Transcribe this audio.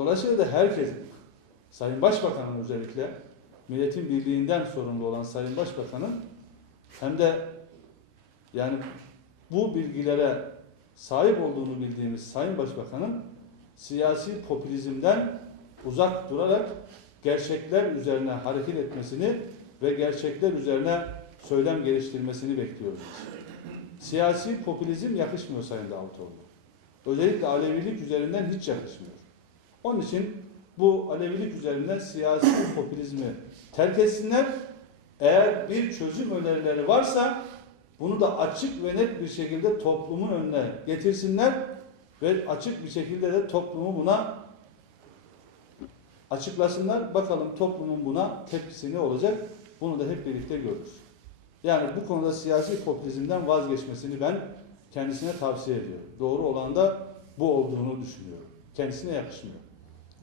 Dolayısıyla da herkesin, Sayın Başbakan'ın özellikle, milletin birliğinden sorumlu olan Sayın Başbakan'ın hem de yani bu bilgilere sahip olduğunu bildiğimiz Sayın Başbakan'ın siyasi popülizmden uzak durarak gerçekler üzerine hareket etmesini ve gerçekler üzerine söylem geliştirmesini bekliyoruz. Siyasi popülizm yakışmıyor Sayın Davutoğlu. Özellikle Alevilik üzerinden hiç yakışmıyor. Onun için bu Alevilik üzerinden siyasi popülizmi terk etsinler. Eğer bir çözüm önerileri varsa bunu da açık ve net bir şekilde toplumun önüne getirsinler ve açık bir şekilde de toplumu buna açıklasınlar. Bakalım toplumun buna tepkisi ne olacak? Bunu da hep birlikte görürüz. Yani bu konuda siyasi popülizmden vazgeçmesini ben kendisine tavsiye ediyorum. Doğru olan da bu olduğunu düşünüyorum. Kendisine yakışmıyor.